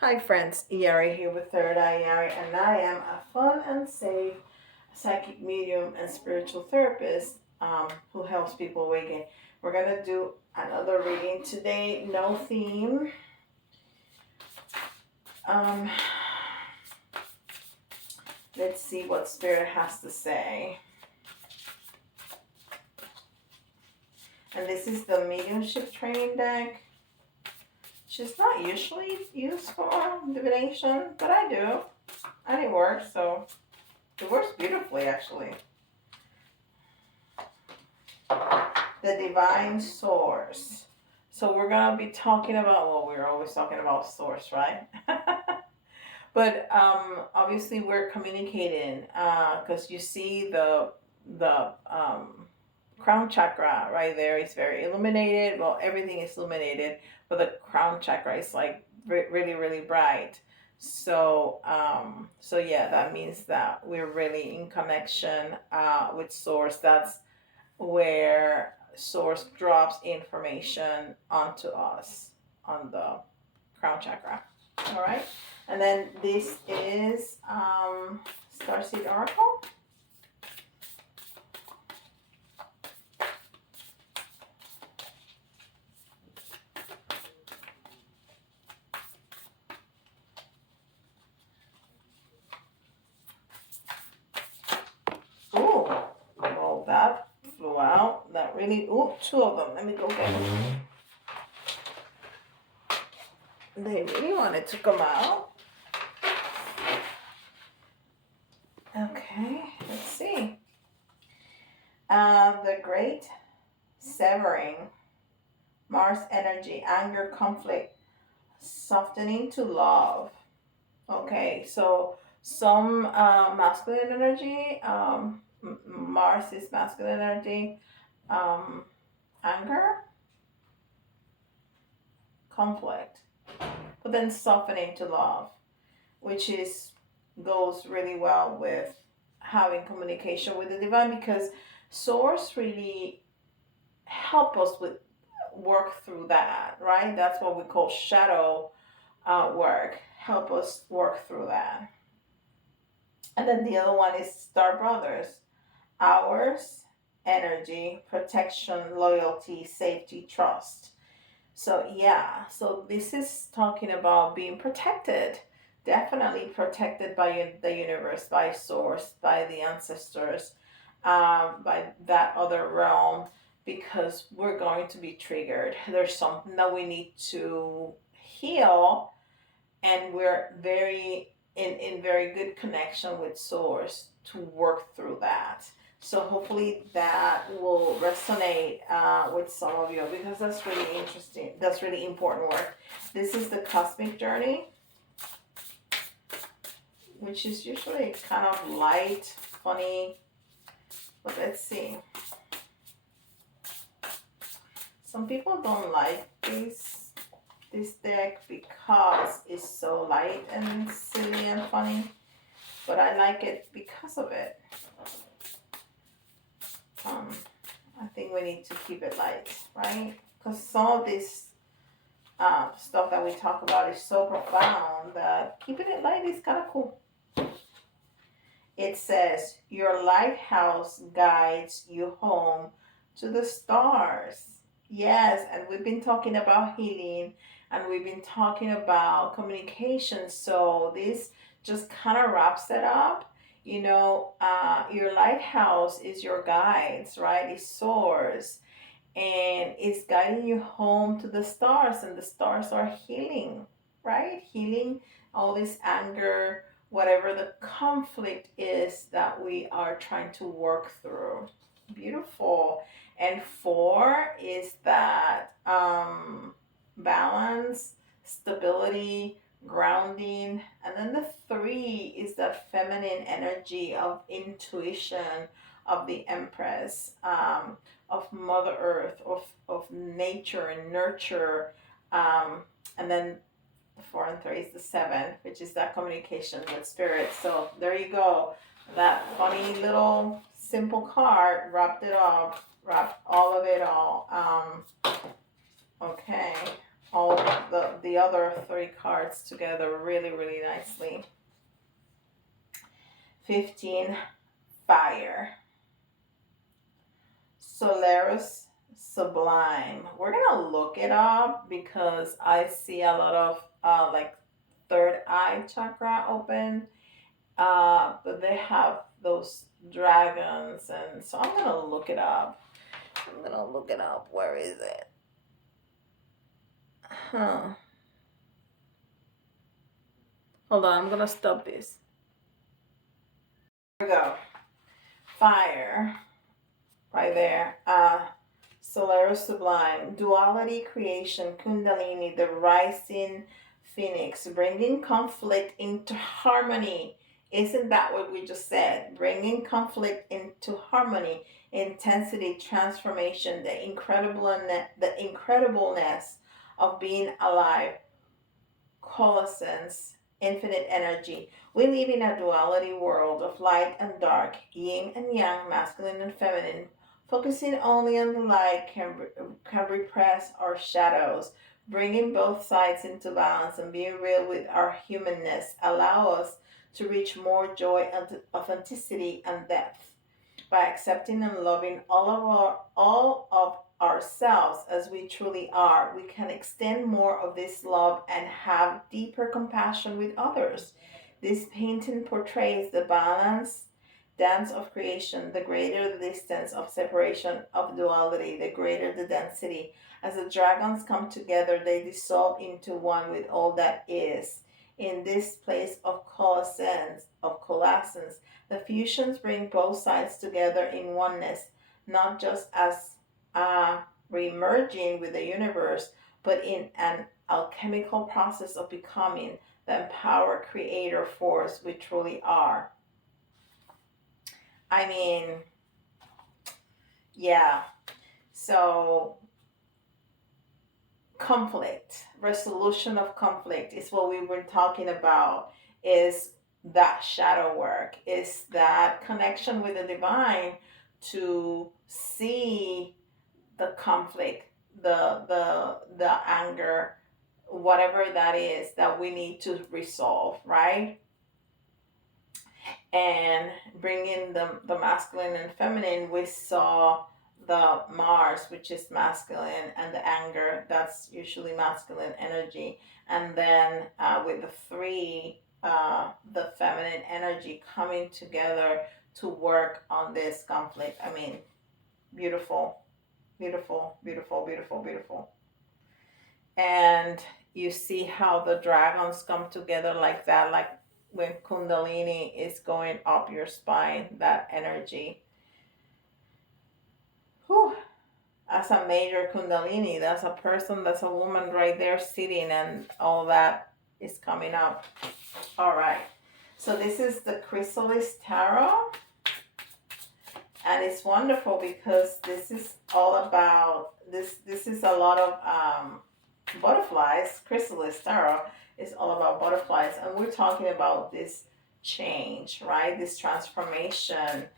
Hi friends, Yari here with Third Eye Yari, and I am a fun and safe psychic medium and spiritual therapist who helps people awaken. We're gonna do another reading today, no theme. Um, let's see what Spirit has to say. And this is the mediumship training deck, which is not usually used for divination, but I do, and it works. So it works beautifully, actually. The divine source. So we're gonna be talking about, well, we're always talking about source, right? But obviously we're communicating because you see the crown chakra right there is very illuminated. Well, everything is illuminated, but the crown chakra is like really really bright. So yeah, that means that we're really in connection with source. That's where source drops information onto us on the crown chakra. All right, and then this is Starseed Oracle. Ooh, well, that flew out. That really, ooh, two of them. Let me go get them. They really wanted to come out. Okay, let's see. The Great Severing, Mars energy, anger, conflict, softening to love. Okay, so some masculine energy, Mars is masculine energy, um, anger, conflict, but then softening to love, which is goes really well with having communication with the divine because source really help us with work through that, right? That's what we call shadow work. Help us work through that. And then the other one is Star Brothers, hours, energy, protection, loyalty, safety, trust. So yeah, so this is talking about being protected, definitely protected by the universe, by source, by the ancestors, by that other realm, because we're going to be triggered. There's something that we need to heal, and we're very in very good connection with source to work through that. So hopefully that will resonate with some of you because that's really interesting. That's really important work. This is the cosmic journey, which is usually kind of light, funny, but let's see. Some people don't like this deck because it's so light and silly and funny, but I like it because of it. I think we need to keep it light, right? Because some of this stuff that we talk about is so profound that keeping it light is kind of cool. It says, your lighthouse guides you home to the stars. Yes, and we've been talking about healing and we've been talking about communication. So this just kind of wraps it up. Your lighthouse is your guides, right? It soars and it's guiding you home to the stars, and the stars are healing, right? Healing all this anger, whatever the conflict is that we are trying to work through. Beautiful. And four is that balance, stability, grounding. And then the three is that feminine energy of intuition, of the Empress, of Mother Earth, of nature and nurture. Um, and then the four and three is the seven, which is that communication with spirit. So there you go. That funny little simple card wrapped it up, wrapped all of it all. Okay. all the other three cards together really, really nicely. 15, fire. Solaris Sublime. We're gonna look it up because I see a lot of like third eye chakra open. But they have those dragons, and so I'm gonna look it up. I'm gonna look it up. Where is it? Huh. Hold on, I'm gonna stop this. Here we go. Fire. Right there. Solaris Sublime. Duality creation. Kundalini, the rising phoenix. Bringing conflict into harmony. Isn't that what we just said? Bringing conflict into harmony. Intensity, transformation, the incredibleness of being alive, coalescence, infinite energy. We live in a duality world of light and dark, yin and yang, masculine and feminine. Focusing only on the light can repress our shadows. Bringing both sides into balance and being real with our humanness allow us to reach more joy and authenticity and depth. By accepting and loving all of ourselves as we truly are, we can extend more of this love and have deeper compassion with others. This painting portrays the balance dance of creation. The greater the distance of separation of duality, the greater the density. As the dragons come together, they dissolve into one with all that is. In this place of coalescence, the fusions bring both sides together in oneness, not just as remerging with the universe, but in an alchemical process of becoming the empowered creator force we truly are. I mean, yeah. So, conflict, resolution of conflict is what we were talking about, is that shadow work, is that connection with the divine to see the conflict, the anger, whatever that is that we need to resolve, right? And bringing the masculine and feminine, we saw the Mars, which is masculine, and the anger, that's usually masculine energy. And then with the three, the feminine energy coming together to work on this conflict. I mean, beautiful, beautiful, beautiful, beautiful, beautiful. And you see how the dragons come together like that, like when Kundalini is going up your spine, that energy. Whew. As a major Kundalini, that's a person, that's a woman right there sitting, and all that is coming up. All right. So this is the Chrysalis Tarot. And it's wonderful because this is all about this is a lot of butterflies. Chrysalis Tarot is all about butterflies, and we're talking about this change, right? This transformation,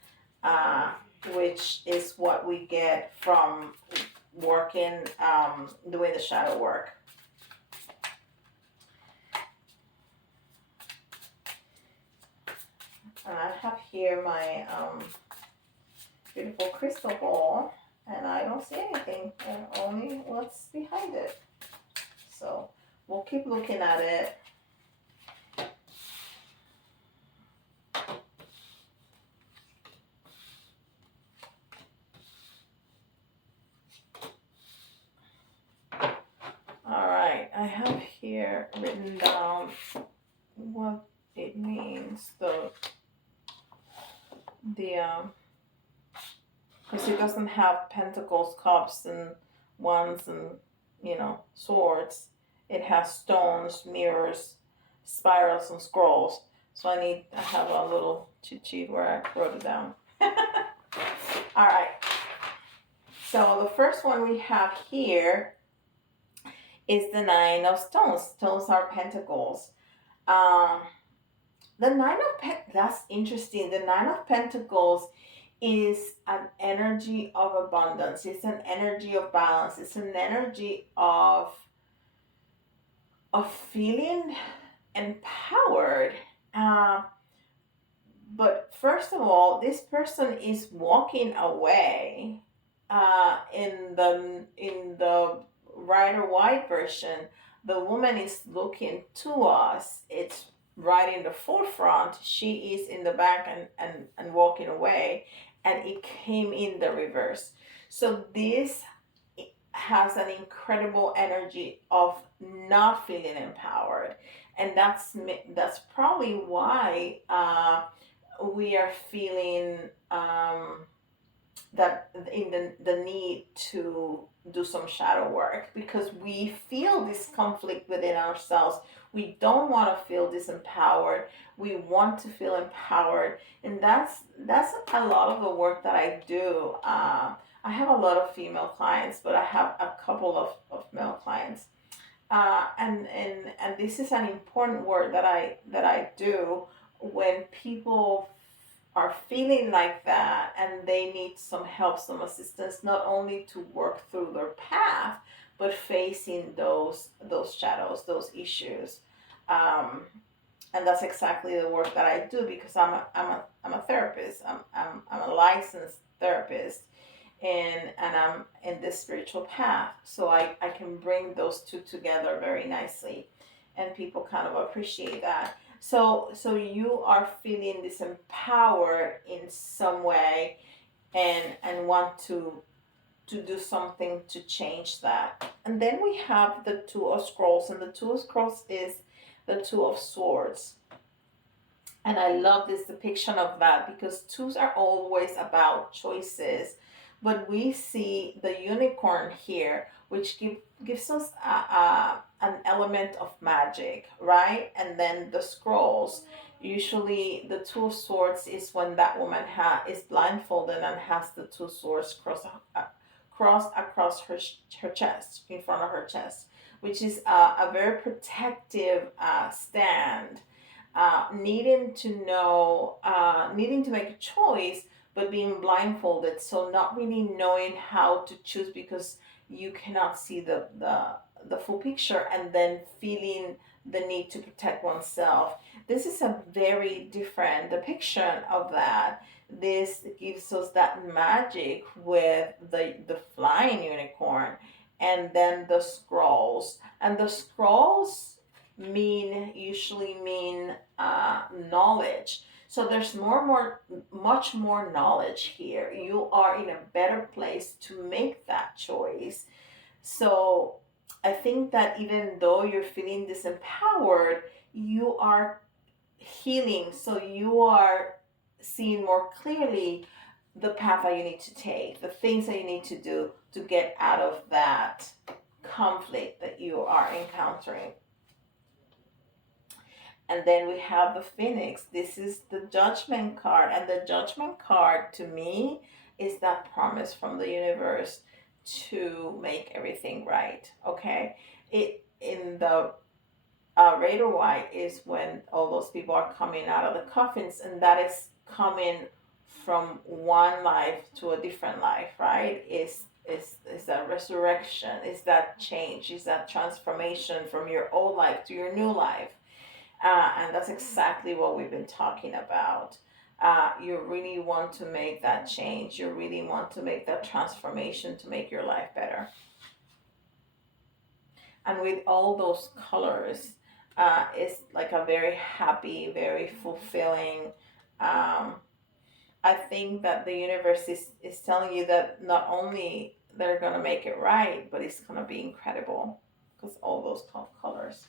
which is what we get from working, doing the shadow work. And I have here my beautiful crystal ball, and I don't see anything, and only what's behind it. So we'll keep looking at it. All right, I have here written down what it means, because it doesn't have pentacles, cups, and wands, and swords. It has stones, mirrors, spirals, and scrolls. So I have a little cheat sheet where I wrote it down. All right. So the first one we have here is the Nine of Stones. Stones are pentacles. The Nine of Pentacles, that's interesting. The Nine of Pentacles is an energy of abundance. It's an energy of balance. It's an energy of of feeling empowered. Uh, but first of all, this person is walking away. In the red or white version, the woman is looking to us. It's right in the forefront. She is in the back and walking away, and it came in the reverse. So this has an incredible energy of not feeling empowered, and that's probably why we are feeling that in the need to do some shadow work, because we feel this conflict within ourselves. We don't want to feel disempowered. We want to feel empowered, and that's a lot of the work that I do. I have a lot of female clients, but I have a couple of male clients. And this is an important work that I do when people are feeling like that and they need some help, some assistance, not only to work through their path, but facing those shadows, those issues. Um, and that's exactly the work that I do, because I'm a therapist. I'm a licensed therapist, and I'm in this spiritual path. So I can bring those two together very nicely, and people kind of appreciate that. So you are feeling disempowered in some way, and want to do something to change that. And then we have the Two of Scrolls, and the Two of Scrolls is the Two of Swords. And I love this depiction of that, because twos are always about choices. But we see the unicorn here, which gives us an element of magic, right? And then the scrolls. Usually, the Two of Swords is when that woman is blindfolded and has the two swords crossed across her chest, in front of her chest, which is a very protective stand, needing to know, needing to make a choice, but being blindfolded, so not really knowing how to choose, because you cannot see the full picture, and then feeling the need to protect oneself. This is a very different depiction of that. This gives us that magic with the flying unicorn, and then the scrolls. And the scrolls usually mean knowledge. So there's much more knowledge here. You are in a better place to make that choice. So I think that even though you're feeling disempowered, you are healing. So you are seeing more clearly the path that you need to take, the things that you need to do to get out of that conflict that you are encountering. And then we have the Phoenix. This is the Judgment card. And the Judgment card, to me, is that promise from the universe to make everything right. Okay? It in the red or white is when all those people are coming out of the coffins, and that is coming from one life to a different life, right? Is that resurrection? Is that change? Is that transformation from your old life to your new life? And that's exactly what we've been talking about. You really want to make that change. You really want to make that transformation to make your life better. And with all those colors, it's like a very happy, very fulfilling. Um, I think that the universe is telling you that not only they're going to make it right, but it's going to be incredible, because all those colors.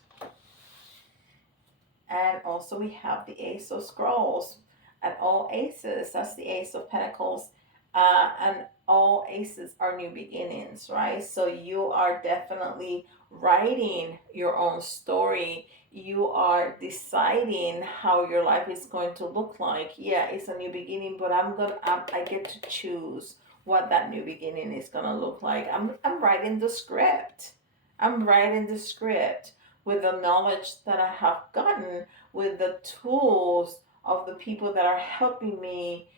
And also we have the Ace of Scrolls, and all aces, that's the Ace of Pentacles. And all aces are new beginnings, right? So you are definitely writing your own story. You are deciding how your life is going to look like. Yeah, it's a new beginning, but I get to choose what that new beginning is gonna look like. I'm writing the script. I'm writing the script with the knowledge that I have gotten, with the tools of the people that are helping me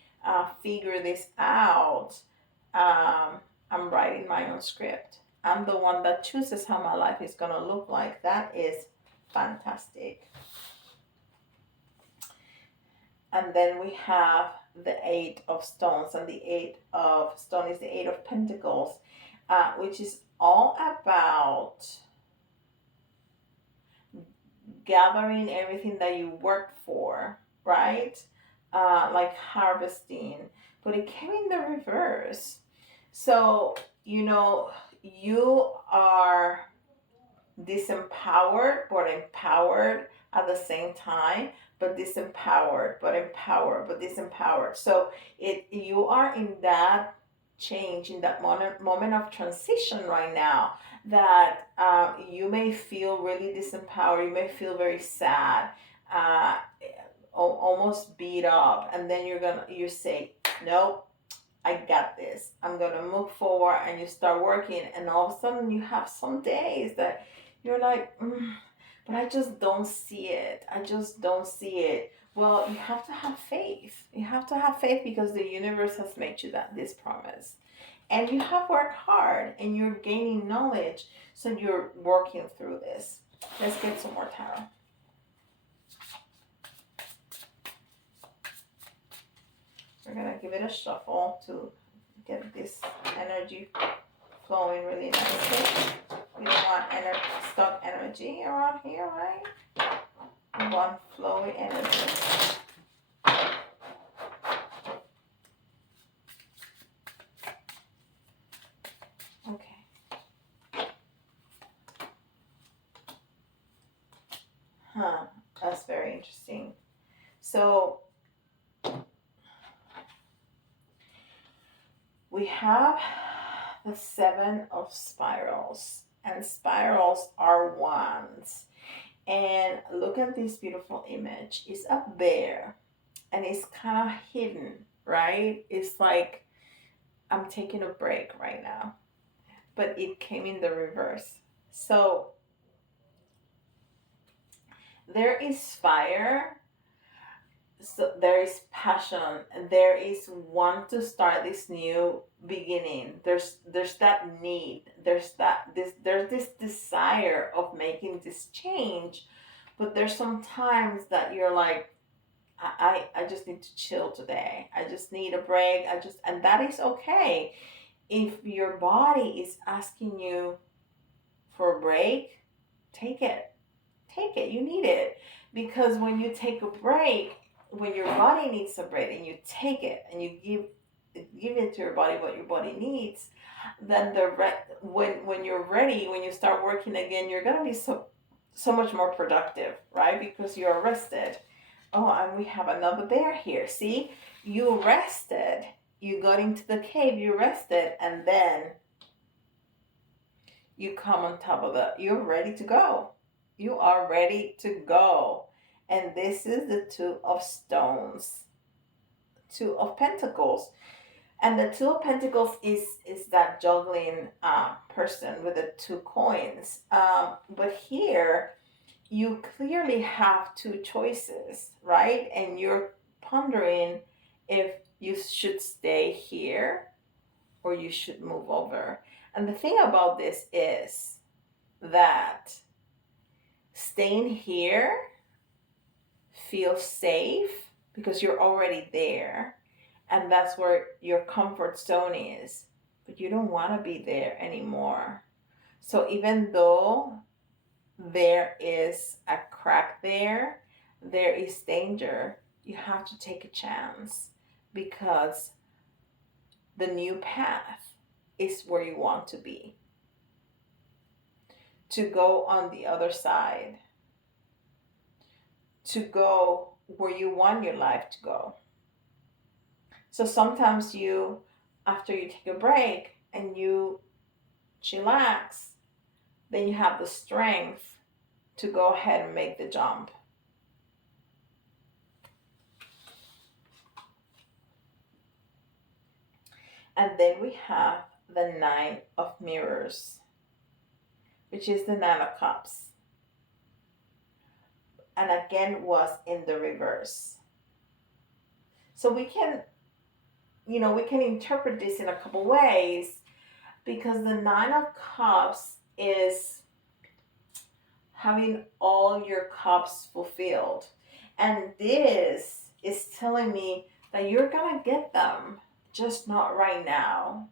figure this out. I'm writing my own script. I'm the one that chooses how my life is going to look like. That is fantastic. And then we have the Eight of Stones, and the Eight of Stone is the Eight of Pentacles, which is all about gathering everything that you worked for, right? Like harvesting, but it came in the reverse. So, you are disempowered but empowered at the same time, but disempowered but empowered but disempowered. So you are in that change, in that moment of transition right now, that you may feel really disempowered, you may feel very sad, uh, almost beat up, and then you say, nope, I got this. I'm gonna move forward, and you start working, and all of a sudden you have some days that you're like, but I just don't see it. I just don't see it. Well, you have to have faith. You have to have faith because the universe has made you this promise, and you have worked hard, and you're gaining knowledge, so you're working through this. Let's get some more tarot. We're gonna give it a shuffle to get this energy flowing really nicely. We don't want stuck energy around here, right? We want flowy energy. Okay. That's very interesting. So we have the Seven of Spirals, and spirals are wands. And look at this beautiful image. It's a bear, and it's kind of hidden, right? It's like I'm taking a break right now, but it came in the reverse. So there is fire, so there is passion, and there is want to start this new beginning. There's that need, there's this desire of making this change, but there's some times that you're like, I just need to chill today. I just need a break. And that is okay. If your body is asking you for a break, take it. Take it. You need it. Because when you take a break, when your body needs a break and you take it and you give it to your body what your body needs, then when you're ready, when you start working again, you're gonna be so much more productive, right? Because you're rested. Oh, and we have another bear here. See, you rested. You got into the cave, you rested, and then you come on top of you're ready to go. You are ready to go. And this is the Two of Stones, Two of Pentacles. And the Two of Pentacles is that juggling person with the two coins. But here, you clearly have two choices, right? And you're pondering if you should stay here or you should move over. And the thing about this is that staying here feels safe because you're already there, and that's where your comfort zone is, but you don't want to be there anymore. So even though there is a crack there is danger, you have to take a chance, because the new path is where you want to be, to go on the other side, to go where you want your life to go. So sometimes after you take a break and you chillax, then you have the strength to go ahead and make the jump. And then we have the Nine of Mirrors, which is the Nine of Cups. And again was in the reverse. So we can interpret this in a couple ways, because the Nine of Cups is having all your cups fulfilled. And this is telling me that you're gonna get them, just not right now.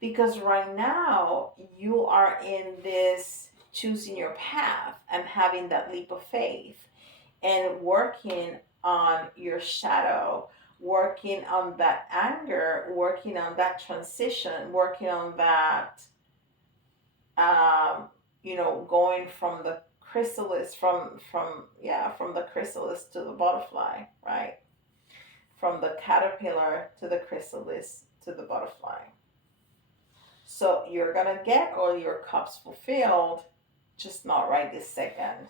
Because right now, you are in this choosing your path and having that leap of faith and working on your shadow, working on that anger, working on that transition, working on that, um, going from the chrysalis, from the chrysalis to the butterfly, right? From the caterpillar to the chrysalis to the butterfly. So you're gonna get all your cups fulfilled, just not right this second.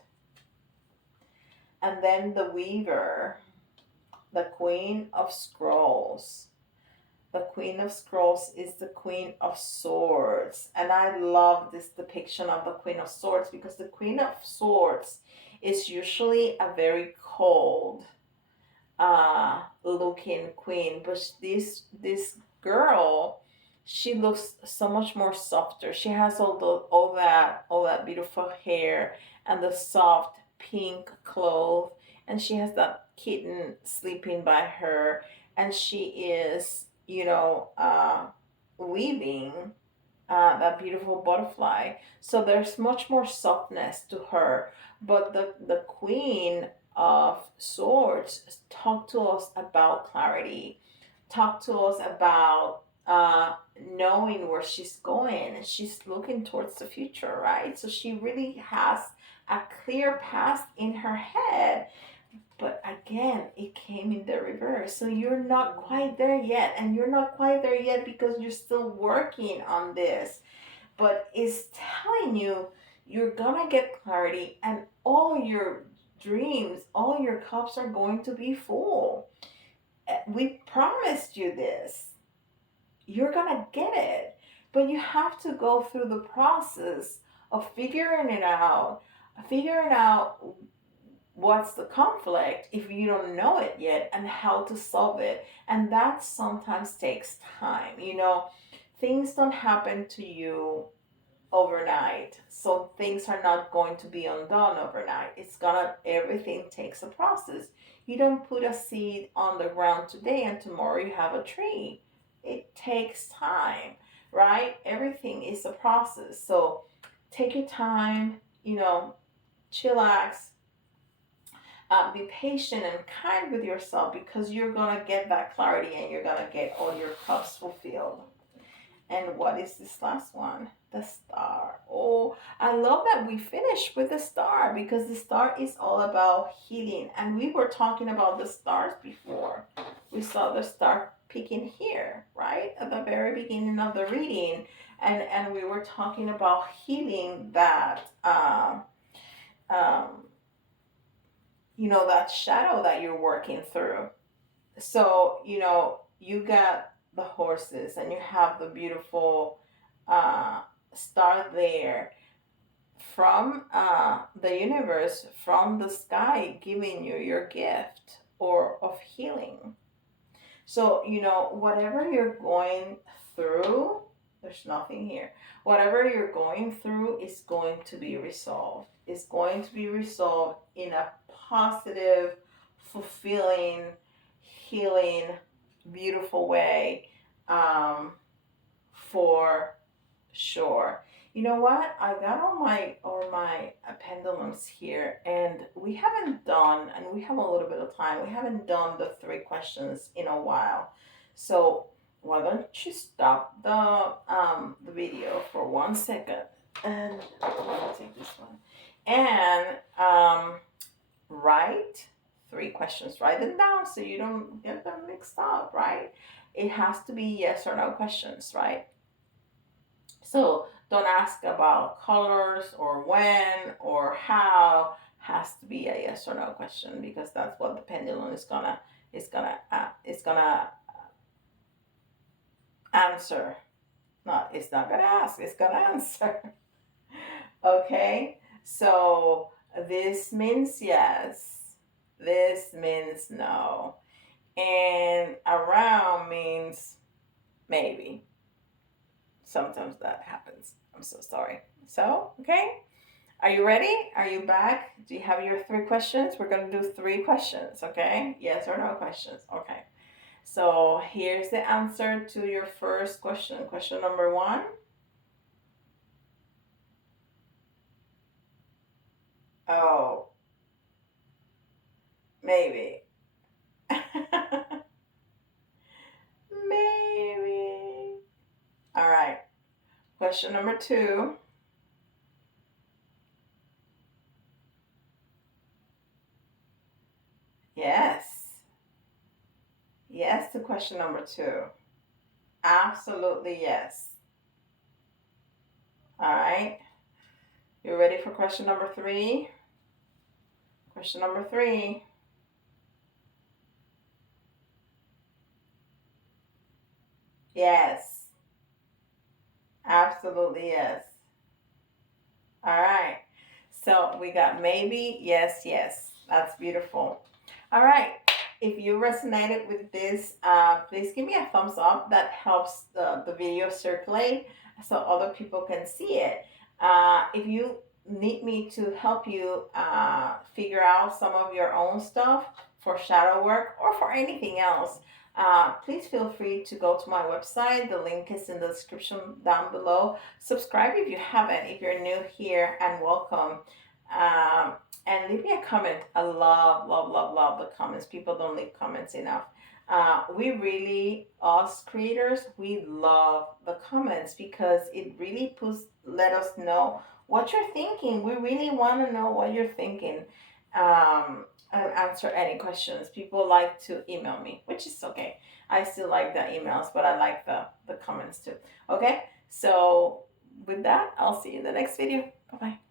And then the weaver, the queen of scrolls. The Queen of Scrolls is the Queen of Swords. And I love this depiction of the Queen of Swords because the Queen of Swords is usually a very cold looking queen. But this girl, she looks so much more softer. She has all that beautiful hair and the soft pink clothes, and she has that kitten sleeping by her, and she is, weaving that beautiful butterfly. So there's much more softness to her. But the Queen of Swords talk to us about clarity, talk to us about knowing where she's going. She's looking towards the future, right? So she really has a clear path in her head, but again, it came in the reverse. So you're not quite there yet. And you're not quite there yet because you're still working on this. But it's telling you you're going to get clarity, and all your dreams, all your cups are going to be full. We promised you this. You're going to get it. But you have to go through the process of figuring out what's the conflict if you don't know it yet, and how to solve it. And that sometimes takes time. Things don't happen to you overnight, so things are not going to be undone overnight. Everything takes a process. You don't put a seed on the ground today and tomorrow you have a tree. It takes time, right? Everything is a process. So take your time, chillax, be patient and kind with yourself, because you're going to get that clarity and you're going to get all your cups fulfilled. And what is this last one? The star. Oh, I love that we finished with the star, because the star is all about healing. And we were talking about the stars before. We saw the star peeking here, right? At the very beginning of the reading. And we were talking about healing that um, that shadow that you're working through. So, you got the horses and you have the beautiful star there from the universe, from the sky, giving you your gift or of healing. So, whatever you're going through, there's nothing here. Whatever you're going through is going to be resolved. It's going to be resolved in a positive, fulfilling, healing, beautiful way, for sure. You know what? I got all my pendulums here, and we have a little bit of time. We haven't done the three questions in a while, so why don't you stop the video for 1 second, and I'll take this one, and write three questions. Write them down so you don't get them mixed up, right? It has to be yes or no questions, right? So don't ask about colors or when or how. Has to be a yes or no question, because that's what the pendulum is gonna answer. No, it's not gonna ask. It's gonna answer. Okay. So this means yes. This means no. And around means maybe. Sometimes that happens. I'm so sorry. So, okay. Are you ready? Are you back? Do you have your 3 questions? We're going to do 3 questions, okay? Yes or no questions. Okay. So here's the answer to your first question. Question number 1. Oh, maybe. Maybe. All right. Question number 2. Yes. Yes to question number 2. Absolutely yes. All right. You ready for question number 3? Question number 3. Yes. Absolutely yes. All right. So we got maybe, yes, yes. That's beautiful. All right. If you resonated with this, please give me a thumbs up. That helps the video circulate so other people can see it. If you need me to help you figure out some of your own stuff for shadow work or for anything else, please feel free to go to my website. The link is in the description down below. Subscribe if you haven't, if you're new here, and welcome. And leave me a comment. I love, love, love, love the comments. People don't leave comments enough. We really, us creators, we love the comments because it really let us know what you're thinking. We really want to know what you're thinking. And answer any questions. People like to email me, which is okay. I still like the emails, but I like the comments too. Okay, so with that, I'll see you in the next video. Bye bye.